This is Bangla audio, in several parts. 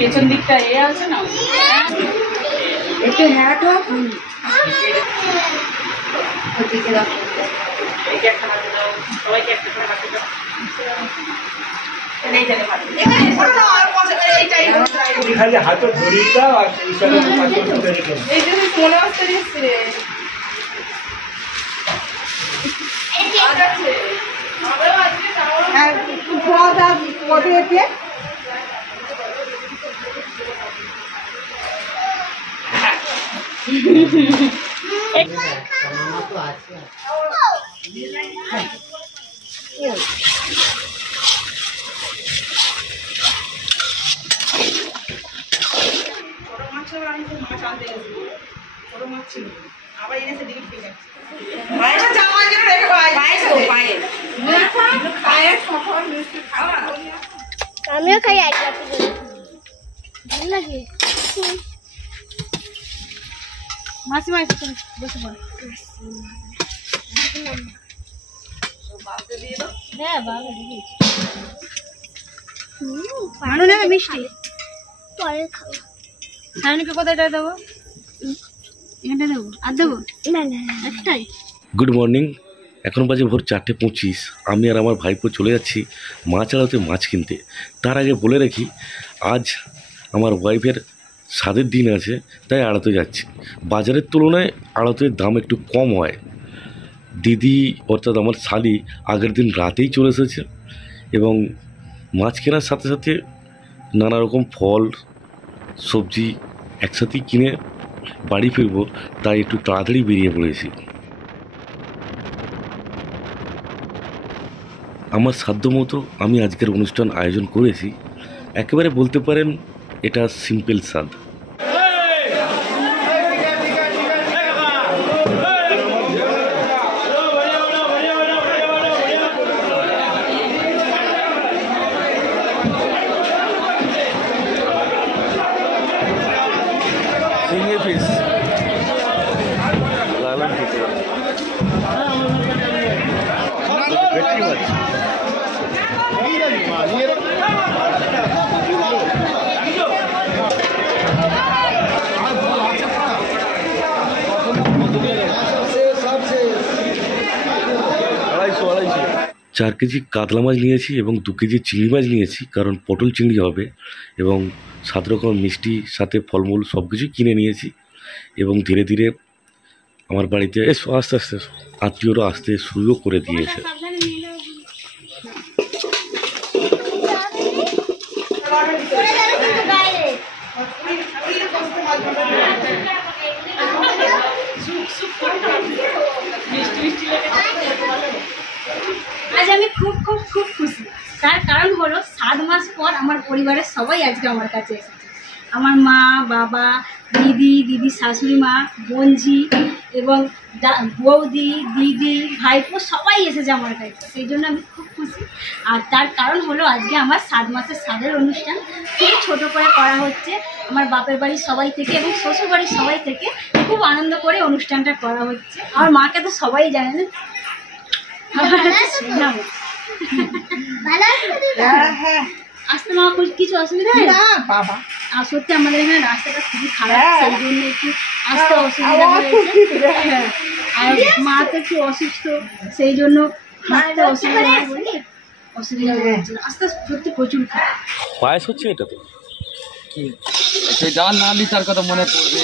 পেছন দিকটা এ আছে না একটু হ্যাট হোক খালি হাতে ধরিয়ে দাও আর এই জন্য মনে আসতে দিচ্ছে আমিও খাই এক ভালো লাগে মাসিমা এসে বসে পড় হ্যাঁ বাবা দিদি মানু নেবে মিষ্টি পরে খাবো সামনেকে কোথায় দেবো এখানটা দেবো আর দেবো না না একটাই। গুড মর্নিং, এখন বাজে ভোর 4:25। আমি আর আমার ভাইপো চলে যাচ্ছি মাছ আড়তে মাছ কিনতে। তার আগে বলে রাখি, আজ আমার ওয়াইফের স্বাদের দিন আছে, তাই আড়তে যাচ্ছি। বাজারের তুলনায় আড়তের দাম একটু কম হয়। দিদি অর্থাৎ আমার শালি আগের দিন রাতেই চলে এসেছে এবং মাছ কেনার সাথে সাথে নানা রকম ফল সবজি একসাথেই কিনে বাড়ি ফিরবো, তাই একটু তাড়াতাড়ি বেরিয়ে পড়েছি। আমার সাধ্যমতো আমি আজকের অনুষ্ঠান আয়োজন করেছি। একেবারে বলতে পারেন এটা সিম্পল স্বাদ। চার কেজি কাতলা মাছ নিয়েছি এবং 2 কেজি চিংড়ি মাছ নিয়েছি, কারণ পটল চিংড়ি হবে, এবং 7 রকম মিষ্টি সাথে ফলমূল সব কিছু কিনে নিয়েছি। এবং ধীরে ধীরে আমার বাড়িতে আস্তে আস্তে আত্মীয়রা আসতে শুরুও করে দিয়েছে। আজ আমি খুব খুব খুব খুশি। তার কারণ হলো 7 মাস পর আমার পরিবারের সবাই আজকে আমার কাছে এসেছে। আমার মা, বাবা, দিদি, শাশুড়ি মা, বোনঝি এবং বৌদি, দিদি, ভাইপো সবাই এসেছে আমার কাছে। সেই জন্য আমি খুব খুশি। আর তার কারণ হলো আজকে আমার 7 মাসের স্বাদের অনুষ্ঠান খুব ছোটো করে করা হচ্ছে। আমার বাপের বাড়ির সবাই থেকে এবং শ্বশুর বাড়ির সবাই থেকে খুব আনন্দ করে অনুষ্ঠানটা করা হচ্ছে। আমার মাকে তো সবাই জানে না। আসতে মা কিছু অসুবিধা না বাবা। আর সত্যি আমাদের এখানে রাস্তাটা খুবই খারাপ, সেই জন্য একটু আসতে অসুবিধা হয়েছে। আর মা তো একটু অসুস্থ, সেই জন্য অসুবিধা হয়েছে। আস্তে সত্যি প্রচুর খারাপ। পায়েস হচ্ছে এটা তো কি ডাল না নি তার কথা মনে পড়বে।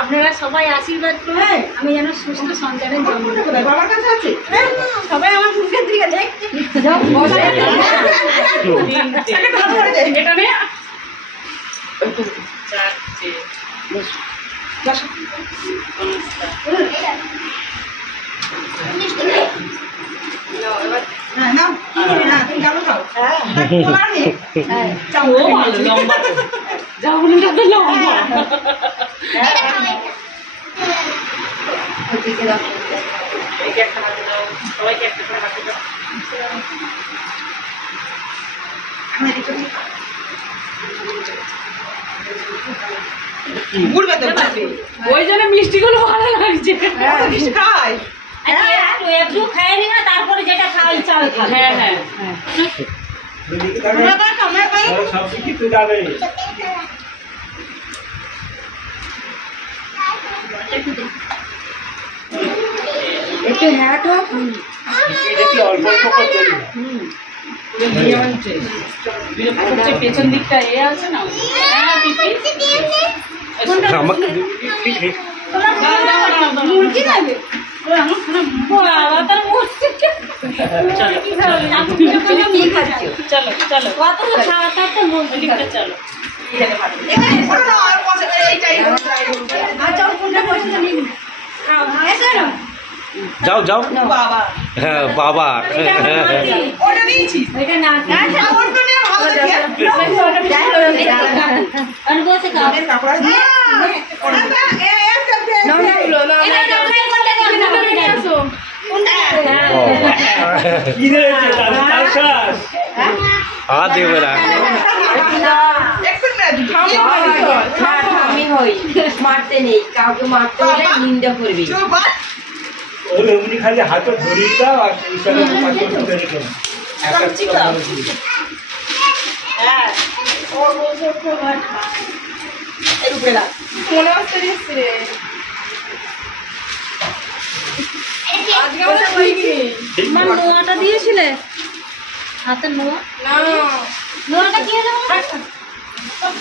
আপনারা সবাই আশীর্বাদ করে আমি যেন সুস্থ সন্তানের জন্ম দিই। সবাই আমার মুখের দিকে দেখছে। ওই জন্য মিষ্টিগুলো ভালো লাগছে। মিষ্টি খাই একটু খাই নি না, তারপরে যেটা খাওয়া ইচ্ছা হয়। হ্যাঁ হ্যাঁ হ্যাঁ সব শিক্ষিত যাবে একটু হ্যাট হোক। দেখি অল্প অল্প করে পেছন দিকটা এ আছে না, আমাকে মুরগি লাগে বাবা, তার চলো চলো কত খাওয়া তার তো মুরগি চলো। আচ্ছা, কোনটা পছন্দ নেই খাও এসো না। যাও যাও। বাবা হ্যাঁ বাবা, ওটা নিয়েছিস? এটা না আচ্ছা ওটা নিয়ে ভালো দেখে অনুভূতি খাও। কি রয়েছে তার শ্বাস আ দেবে না। আমি হই মারতে নেই, কাউকে মারতে হলে নিন্দা করবি। ওই এমনি খালি হাতে ধরিয়ে দাও আর ইশারা পাথর তৈরি করো মনে আসতে দিচ্ছি রে আজকে আমরা হইনি তোমার নোয়াটা দিয়েছিলে হাতের নোয়া? না নোয়াটা কি হলো?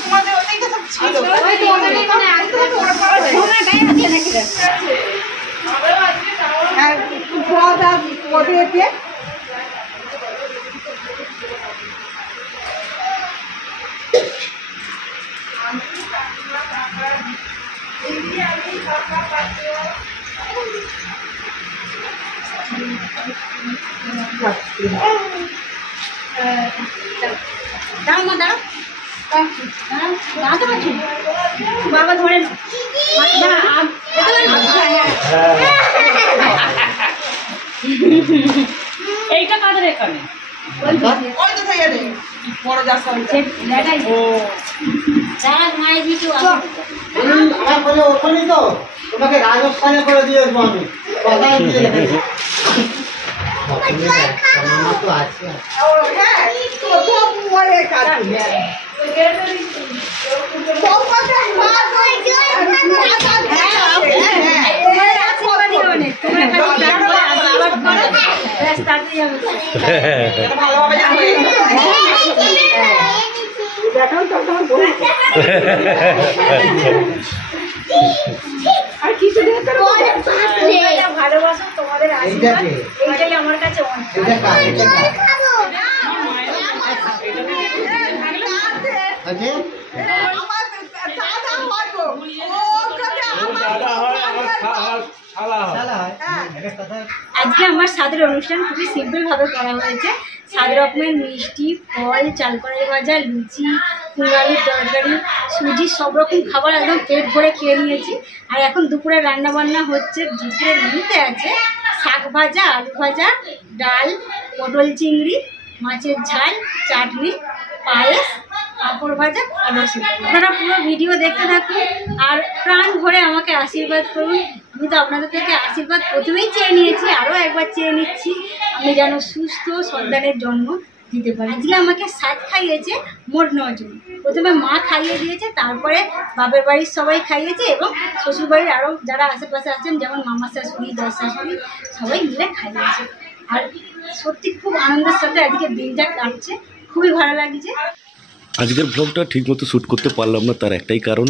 তোমাদের ওটাই তো সব ছিল। ওই তো ওদের এখানে আসতে সোনাটাই আছে নাকি রে? আমরাও আজকে যাবো। দাও মা, দাও দাঁড়াতে পারছি বাবা, ধরে নাও। এইটা কাদের এখানে? ওই তো থেকে রে বড় যাচ্ছে মায়ের কিছু আমার বলে ওখানে তো তোমাকে রাজস্থানে করে দিয়ে আসবো আমি কথাই দিয়ে রেখেছি। মামা তো আছে তোমাদের আশীর্বাদই অনেক। তোমরা খালি আশীর্বাদ করো, ব্যাস তাড়াতাড়ি হবে। ভালোভাবে যাবে। আর কিছু দিন ভালোবাসো, তোমাদের আশীর্বাদ এইটাকে এইটাই আমার কাছে অনেক। এটা কাজ এটা কাজ আছে দাদা হয় আমার শালা হয় শালা হয় এটা কথা আজকে আমার স্বাদের অনুষ্ঠান খুবই সিম্পল ভাবে করা হয়েছে। 7 রকমের মিষ্টি, ফল, চাল কড়াই ভাজা, লুচি, কুমড়ালির তরকারি, সুজি, সব রকম খাবার একদম পেট ভরে খেয়ে নিয়েছি। আর এখন দুপুরে রান্না বান্না হচ্ছে। দুপুরের মেনুতে আছে শাক ভাজা, আলু ভাজা, ডাল, পটল চিংড়ি, মাছের ঝাল, চাটনি, পায়েস, পাঁপড় ভাজা আর রসগোল্লা। আপনারা পুরো ভিডিও দেখতে থাকুন আর প্রাণ ভরে আমাকে আশীর্বাদ করুন। আমি তো আপনাদের থেকে আশীর্বাদ প্রথমেই চেয়ে নিয়েছি, আরও একবার চেয়ে নিচ্ছি, আমি যেন সুস্থ সন্তানের জন্ম দিতে পারি। আজকে আমাকে 7 খাইয়েছে, মোট 9 জন। প্রথমে মা খাইয়ে দিয়েছে, তারপরে বাপের বাড়ির সবাই খাইয়েছে এবং শ্বশুরবাড়ির আরও যারা আশেপাশে আছেন যেমন মামা শাশুড়ি, দশ শাশুড়ি, সবাই মিলে খাইয়েছে। আর সত্যি খুব আনন্দের সাথে আজকে দিনটা কাটছে, খুবই ভালো লাগছে। আজকের ব্লগটা ঠিকমতো শ্যুট করতে পারলাম না, তার একটাই কারণ,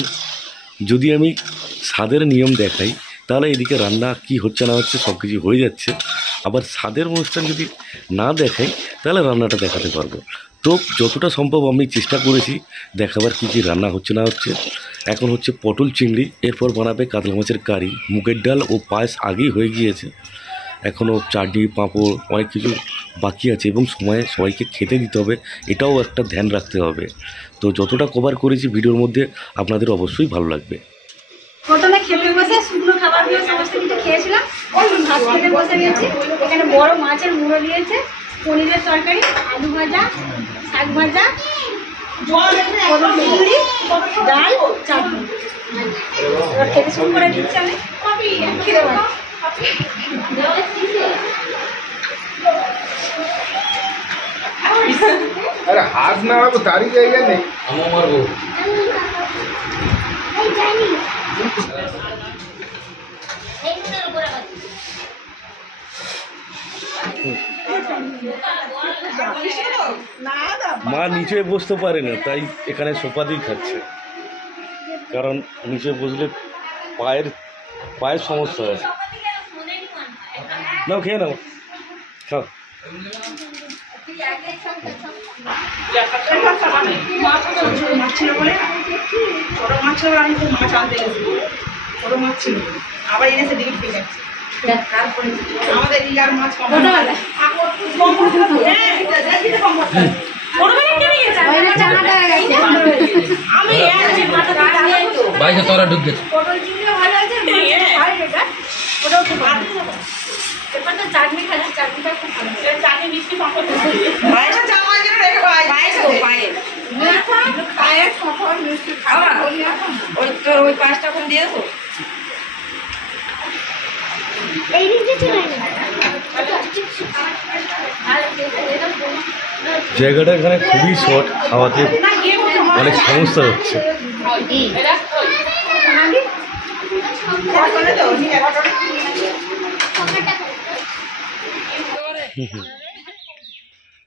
যদি আমি স্বাদের নিয়ম দেখাই তাহলে এদিকে রান্না কি হচ্ছে না হচ্ছে সব কিছু হয়ে যাচ্ছে, আবার স্বাদের অনুষ্ঠান যদি না দেখাই তাহলে রান্নাটা দেখাতে পারবো। তো যতটা সম্ভব আমি চেষ্টা করেছি দেখাবার কী কী রান্না হচ্ছে না হচ্ছে। এখন হচ্ছে পটল চিংড়ি, এরপর বানাবে কাতলা মাছের কারি, মুগের ডাল ও পায়েস আগেই হয়ে গিয়েছে। এখনও চাটনি, পাঁপড়, অনেক কিছু বাকি আছে এবং সময়ে সবাইকে খেতে দিতে হবে, এটাও একটা ধ্যান রাখতে হবে। তো যতটা কভার করেছি ভিডিওর মধ্যে আপনাদের অবশ্যই ভালো লাগবে। প্রথমে খেতে বসে শুকনো খাবারগুলো সমস্ত কিছু খেয়েছিলাম, ভাত খেতে বসে গেছি। এখানে বড় মাছের মুড়ো দিয়েছে, পনিরের তরকারি, আলু ভাজা, শাক ভাজা, পটল খিচুড়ি, ডাল, চাটনি। এবার খেতে শুরু করে দিচ্ছি আমি। খিদে পাচ্ছে। আরে হাত নাড়াবো তারই জায়গা নেই। মা নিচে বসতে পারে না, তাই এখানে সোফা দিয়ে খাচ্ছে, কারণ নিচে বসলে পায়ের সমস্যা আছে। নাও খেয়ে নাও, খাও। মাছ ছিল বলে ছোট মাছ ছিল, আমি তো মাছ আনতে গেছি, ছোট মাছ ছিল, আবার এনেছে ডিম খেয়ে যাচ্ছে। আমাদের ইয়ার মাছ কম বাইকে তোরা ঢুকেছে। চাটনি খাচ্ছি, চাটনিটা খুব ভালো, চাটনি মিষ্টি পাঁপড়। ওই 5টা কোন দিয়ে দেবো। এই দিকে চলে জায়গাটা এখানে খুবই শর্ট, খাওয়াতে অনেক সমস্যা হচ্ছে।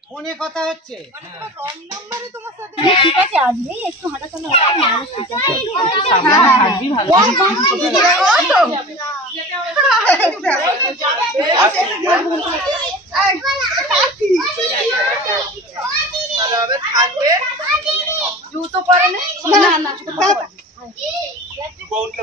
ফোনে কথা হচ্ছে। ঠিক আছে, আসবেই একটু হাঁটাচলা মানুষ, ঠিক আছে। জুতো পরে না, বউকে